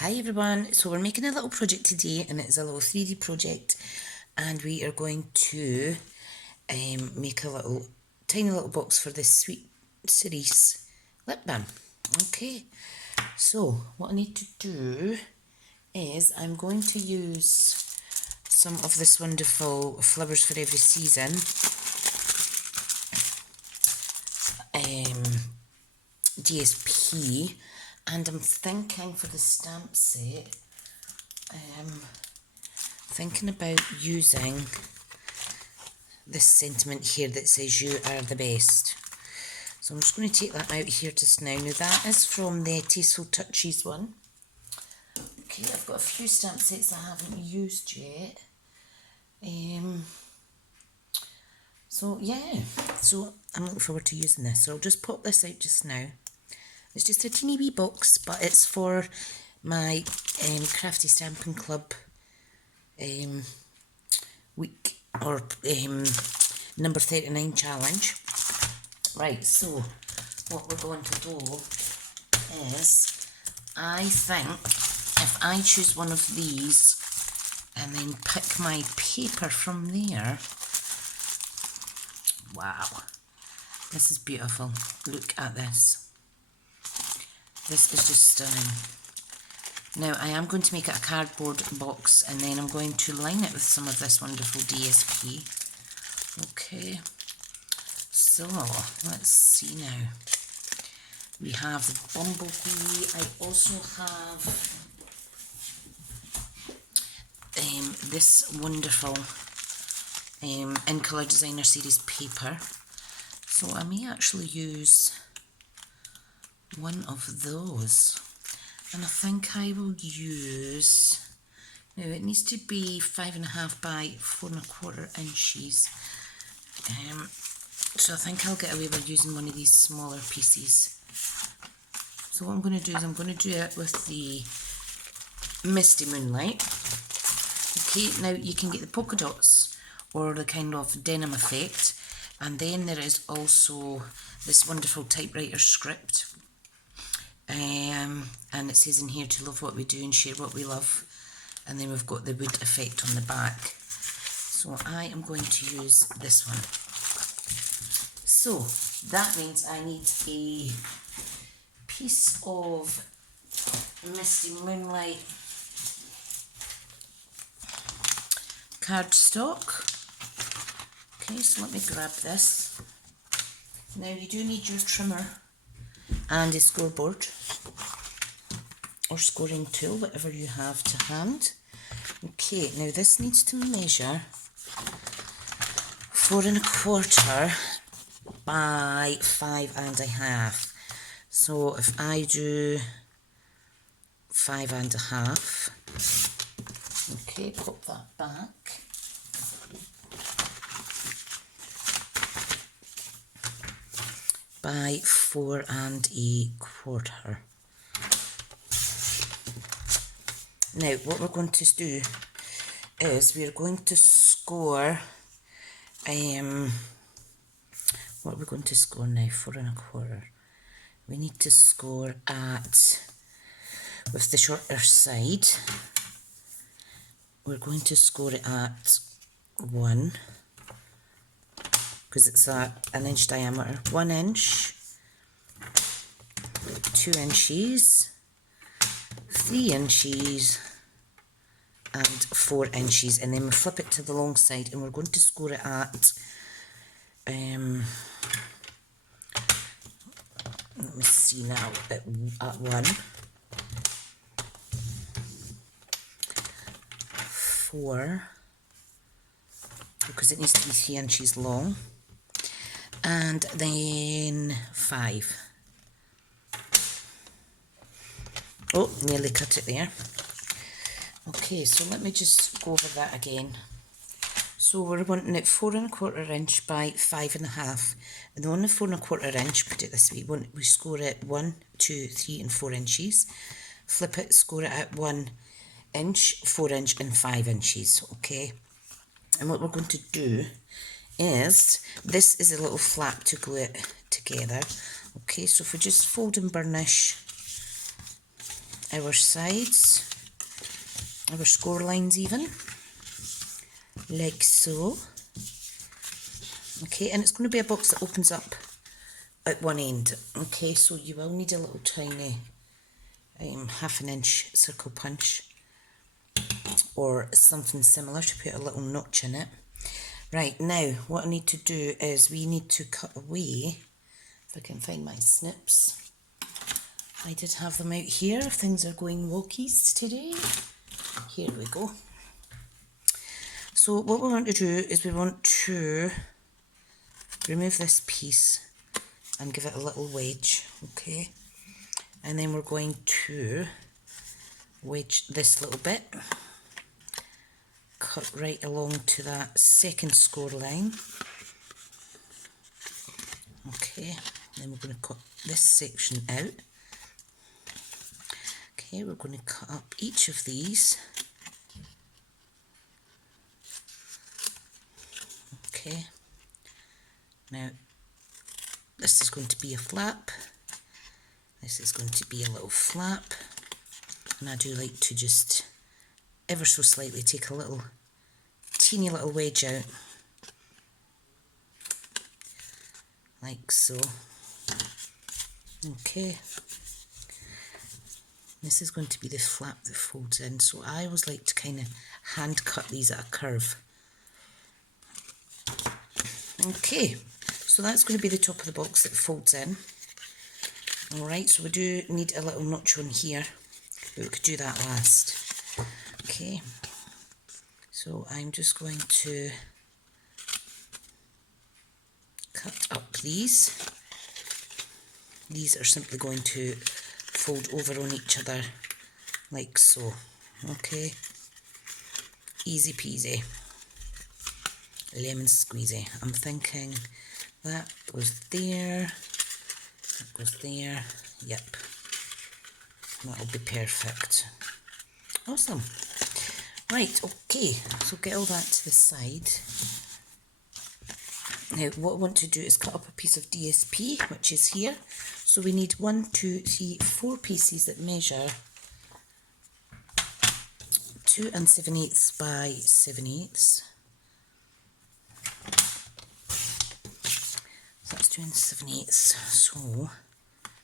Hi everyone, so we're making a little project today and it is a little 3D project and we are going to make a little tiny little box for this sweet cerise lip balm. Okay, so what I need to do is I'm going to use some of this wonderful Flowers for Every Season DSP, and I'm thinking for the stamp set thinking about using this sentiment here that says you are the best. So I'm just going to take that out here just now. Now that is from the Tasteful Touches one. Okay, I've got a few stamp sets I haven't used yet. So yeah, so I'm looking forward to using this. So I'll just pop this out just now. It's just a teeny wee box, but it's for my Crafty Stampin Club week or number 39 challenge. Right, so what we're going to do is, I think if I choose one of these and then pick my paper from there, wow, this is beautiful. Look at this. This is just stunning. Now I am going to make it a cardboard box and then I'm going to line it with some of this wonderful DSP. Okay, so let's see now. We have the bumblebee. I also have this wonderful In Colour Designer Series paper. So I may actually use one of those. And I think I will use, now it needs to be 5.5 by 4.25 inches. So I think I'll get away with using one of these smaller pieces. So what I'm going to do is I'm going to do it with the Misty Moonlight. Okay, now you can get the polka dots or the kind of denim effect. And then there is also this wonderful typewriter script. And it says in here to love what we do and share what we love. And then we've got the wood effect on the back. So I am going to use this one. So that means I need a piece of Misty Moonlight cardstock. Okay, so let me grab this. Now you do need your trimmer and a scoreboard or scoring tool, whatever you have to hand. Okay, now this needs to measure 4.25 by 5.5. So if I do 5.5, okay, pop that back. By 4.25. Now what we're going to do is we're going to score what are we going to score now? 4.25. We need to score at, with the shorter side, we're going to score it at 1, because it's an inch diameter. 1 inch, 2 inches, 3 inches, and 4 inches. And then we flip it to the long side and we're going to score it at, let me see now, at 1, 4, because it needs to be 3 inches long, and then 5. Oh, nearly cut it there. Okay, so let me just go over that again. So we're wanting it 4.25 inch by 5.5, and on the 4.25 inch, put it this way, we score it 1, 2, 3 and 4 inches. Flip it, score it at 1 inch, 4 inch and 5 inches, okay? And what we're going to do is, this is a little flap to glue it together. Okay, so if we just fold and burnish our sides, our score lines even, like so. Okay, and it's going to be a box that opens up at one end. Okay, so you will need a little tiny 1/2 inch circle punch or something similar to put a little notch in it. Right, now what I need to do is we need to cut away, if I can find my snips. I did have them out here if things are going walkies today. Here we go. So what we want to do is we want to remove this piece and give it a little wedge, okay? And then we're going to wedge this little bit, cut right along to that second score line. Okay, then we're going to cut this section out. Okay, we're going to cut up each of these. Okay, now this is going to be a flap, this is going to be a little flap, and I do like to just ever so slightly take a little teeny little wedge out, like so. Okay, this is going to be the flap that folds in, so I always like to kind of hand cut these at a curve. Okay, so that's going to be the top of the box that folds in. Alright, so we do need a little notch on here, but we could do that last. Okay, so I'm just going to cut up these. These are simply going to fold over on each other like so. Okay, easy peasy, lemon squeezy. I'm thinking that goes there, that goes there, yep, that'll be perfect. Awesome. Right, okay, so get all that to the side. Now what I want to do is cut up a piece of DSP, which is here. So we need 1, 2, 3, 4 pieces that measure 2 7/8 by 7/8. So that's 2 7/8. So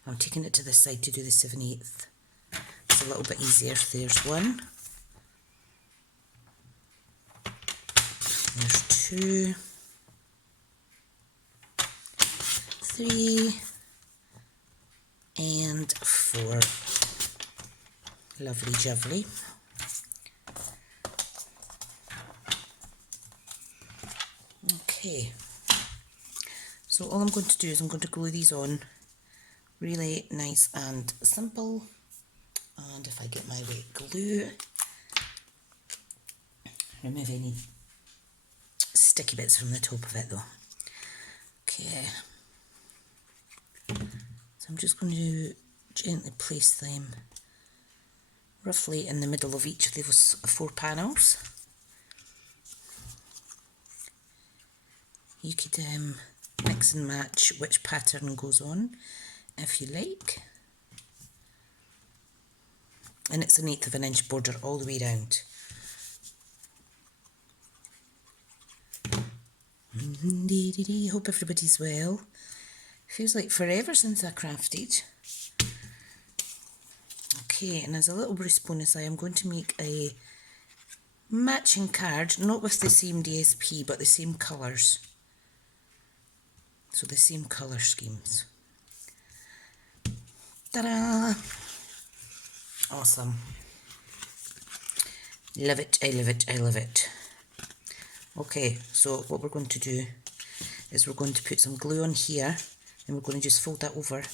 I'm taking it to this side to do the 7/8. It's a little bit easier. There's 1. There's 2. 3 and 4. Lovely jubbly. Okay, so all I'm going to do is I'm going to glue these on really nice and simple, and if I get my wet glue, remove any sticky bits from the top of it though. Okay, so I'm just going to gently place them roughly in the middle of each of those 4 panels. You could mix and match which pattern goes on if you like. And it's 1/8 of an inch border all the way round. Hope everybody's well. Feels like forever since I crafted. Okay, and as a little Bruce bonus, I am going to make a matching card, not with the same DSP, but the same colours. So the same colour schemes. Ta-da! Awesome. Love it, I love it, I love it. Okay, so what we're going to do is we're going to put some glue on here, and we're going to just fold that over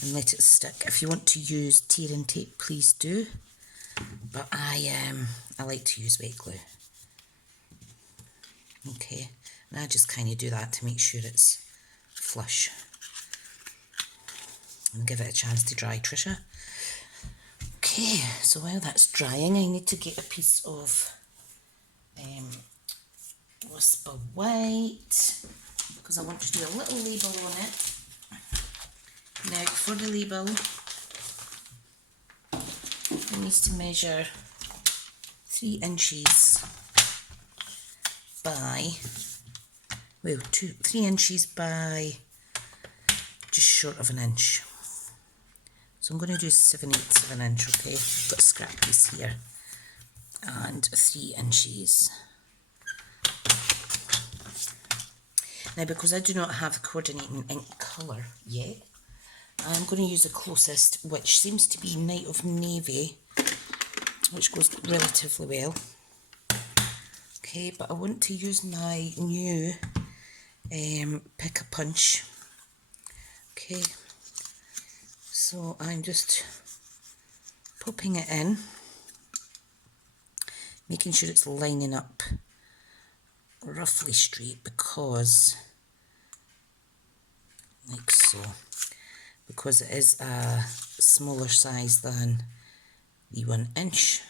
and let it stick. If you want to use tear and tape, please do, but I like to use wet glue. Okay, and I just kind of do that to make sure it's flush and give it a chance to dry, Tricia. Okay, so while that's drying, I need to get a piece of Whisper White, because I want to do a little label on it. Now for the label, it needs to measure 3 inches by, well, 3 inches by just short of an inch. So I'm going to do 7/8 of an inch, okay? Got a scrap piece here. And 3 inches. Now, because I do not have the coordinating ink colour yet, I'm going to use the closest, which seems to be Night of Navy, which goes relatively well. Okay, but I want to use my new Pick a Punch. Okay, so I'm just popping it in, making sure it's lining up roughly straight, because, like so, because it is a smaller size than the 1 inch.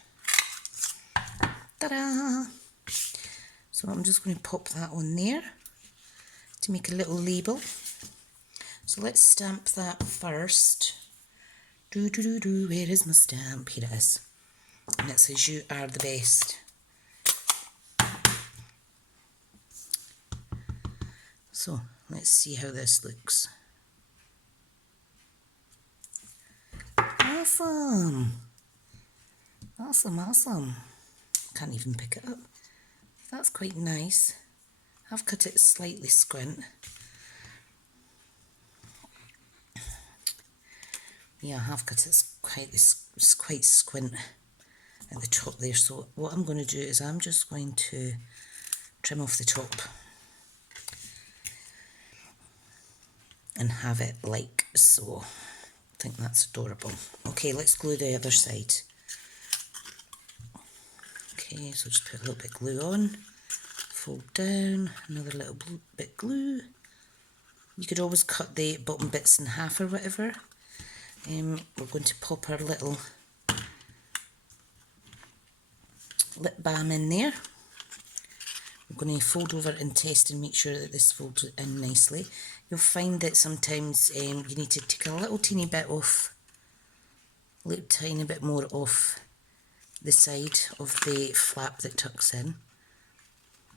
Ta-da! So I'm just going to pop that on there to make a little label. So let's stamp that first. Where is my stamp? Here it is. And it says, "You are the best." So let's see how this looks. Awesome! Awesome, awesome. Can't even pick it up. That's quite nice. I've cut it slightly squint. Yeah, I have cut it quite squint at the top there. So what I'm going to do is I'm just going to trim off the top and have it like so. I think that's adorable. Okay, let's glue the other side. Okay, so just put a little bit of glue on, fold down, another little bit glue. You could always cut the bottom bits in half or whatever. We're going to pop our little lip balm in there. We're going to fold over and test and make sure that this folds in nicely. You'll find that sometimes you need to take a little teeny bit off, a little tiny bit more off the side of the flap that tucks in,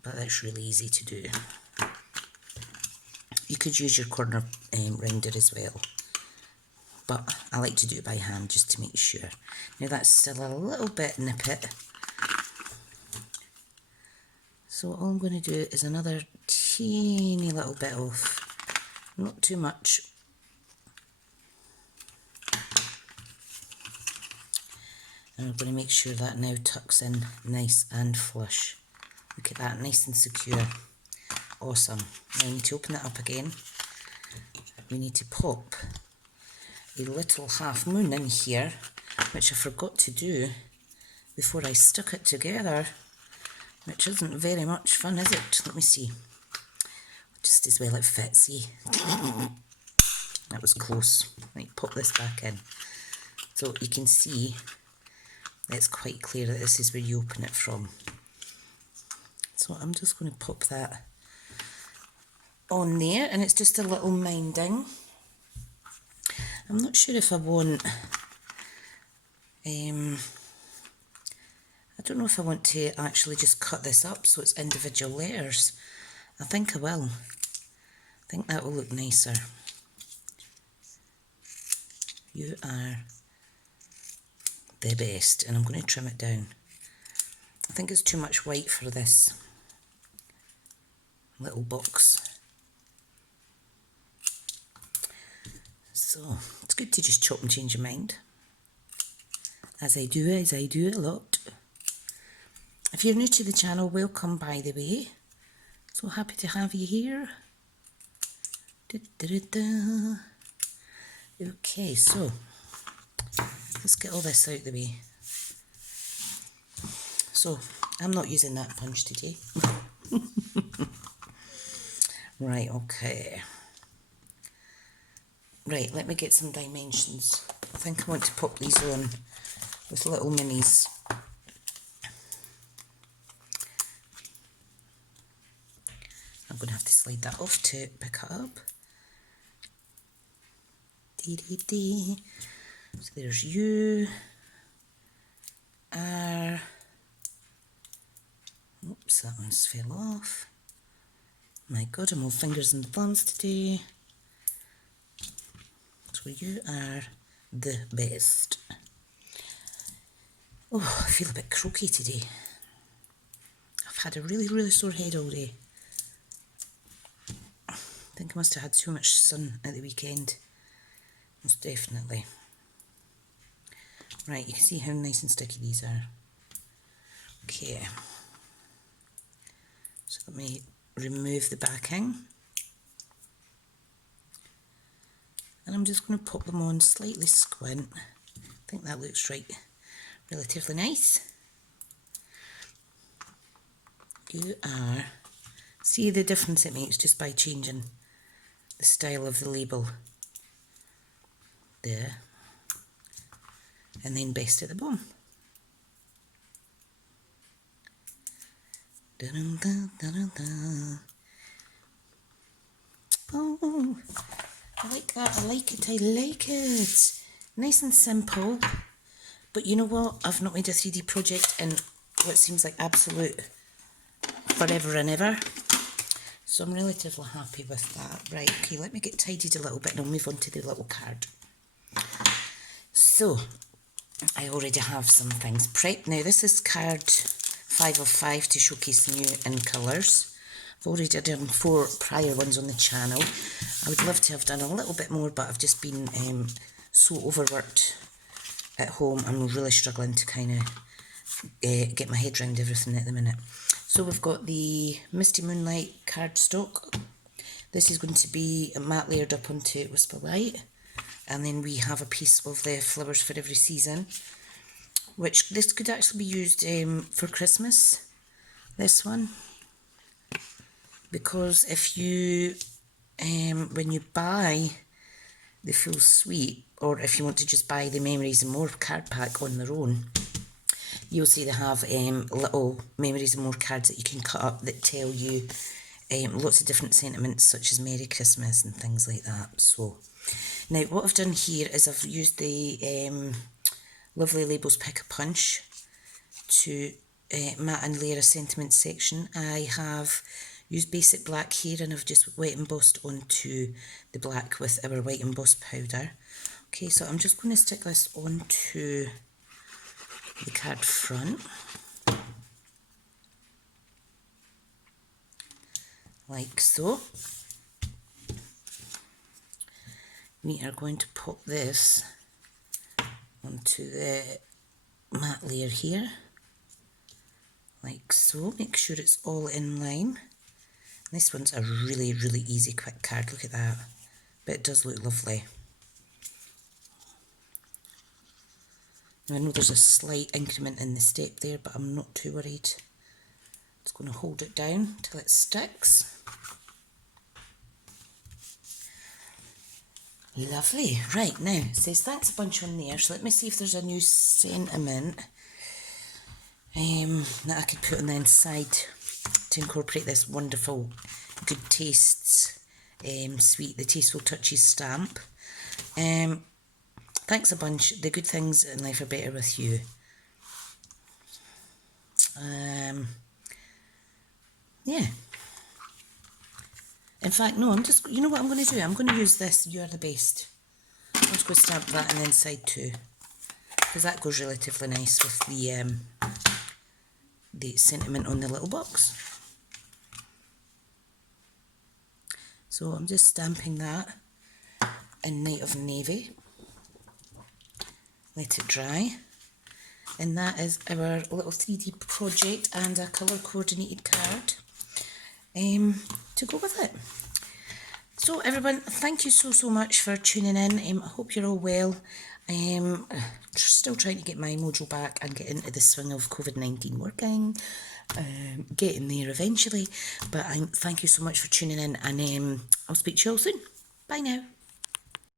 but that's really easy to do. You could use your corner rounder as well, but I like to do it by hand just to make sure. Now that's still a little bit nippet, so all I'm going to do is another teeny little bit off, not too much. And we're going to make sure that now tucks in nice and flush. Look at that, nice and secure. Awesome. Now we need to open that up again. We need to pop a little half moon in here, which I forgot to do before I stuck it together, which isn't very much fun, is it? Let me see. Just as well it fits, see? That was close. Right, pop this back in. So you can see it's quite clear that this is where you open it from. So I'm just going to pop that on there, and it's just a little minding. I'm not sure if I want, I don't know if I want to actually just cut this up so it's individual letters. I think I will. I think that will look nicer. You are the best, and I'm going to trim it down. I think it's too much white for this little box. So it's good to just chop and change your mind, as I do a lot. If you're new to the channel, welcome, by the way. So happy to have you here. Okay, so let's get all this out of the way. So I'm not using that punch today. Right, okay. Right, let me get some dimensions. I think I want to pop these on with little minis. I'm going to have to slide that off to pick it up. So there's you. are, oops, that one's fell off. My God, I'm all fingers and thumbs today. So you are the best. Oh, I feel a bit croaky today. I've had a really sore head all day. I think I must have had too much sun at the weekend. Most definitely. Right, you can see how nice and sticky these are. Okay. So let me remove the backing. And I'm just going to pop them on slightly squint. I think that looks relatively nice. You are. See the difference it makes just by changing the style of the label. There. And then best at the bottom. Oh, I like that, I like it. Nice and simple. But you know what? I've not made a 3D project in what seems like absolute forever and ever. So I'm relatively happy with that. Right, okay, let me get tidied a little bit and I'll move on to the little card. So, I already have some things prepped. Now this is card 5 of 5 to showcase new in colours. I've already done 4 prior ones on the channel. I would love to have done a little bit more, but I've just been so overworked at home. I'm really struggling to kind of get my head around everything at the minute. So we've got the Misty Moonlight cardstock. This is going to be matte layered up onto Whisper Light. And then we have a piece of the Flowers for Every Season, which this could actually be used for Christmas, this one. Because if you, when you buy the full suite, or if you want to just buy the Memories and More card pack on their own, you'll see they have little Memories and More cards that you can cut up that tell you lots of different sentiments, such as Merry Christmas and things like that. So, now what I've done here is I've used the Lovely Labels Pick a Punch to matte and layer a sentiment section. I have used basic black here and I've just wet embossed onto the black with our white emboss powder. Okay, so I'm just going to stick this onto the card front. Like so. We are going to pop this onto the matte layer here, like so. Make sure it's all in line. This one's a really easy quick card, look at that, but it does look lovely. Now I know there's a slight increment in the step there, but I'm not too worried. Just going to hold it down till it sticks. Lovely. Right, now it says thanks a bunch on there, so let me see if there's a new sentiment that I could put on the inside to incorporate this wonderful Good Tastes sweet, the Tasteful Touches stamp. Thanks a bunch. The good things in life are better with you. Yeah. In fact, no, you know what I'm going to do? I'm going to use this, You Are the Best. I'm just going to stamp that on the inside too, because that goes relatively nice with the sentiment on the little box. So I'm just stamping that in Night of Navy. Let it dry. And that is our little 3D project and a colour coordinated card to go with it. So everyone, thank you so much for tuning in. I hope you're all well. Still trying to get my mojo back and get into the swing of COVID-19 working. Getting there eventually. But thank you so much for tuning in, and I'll speak to you all soon. Bye now.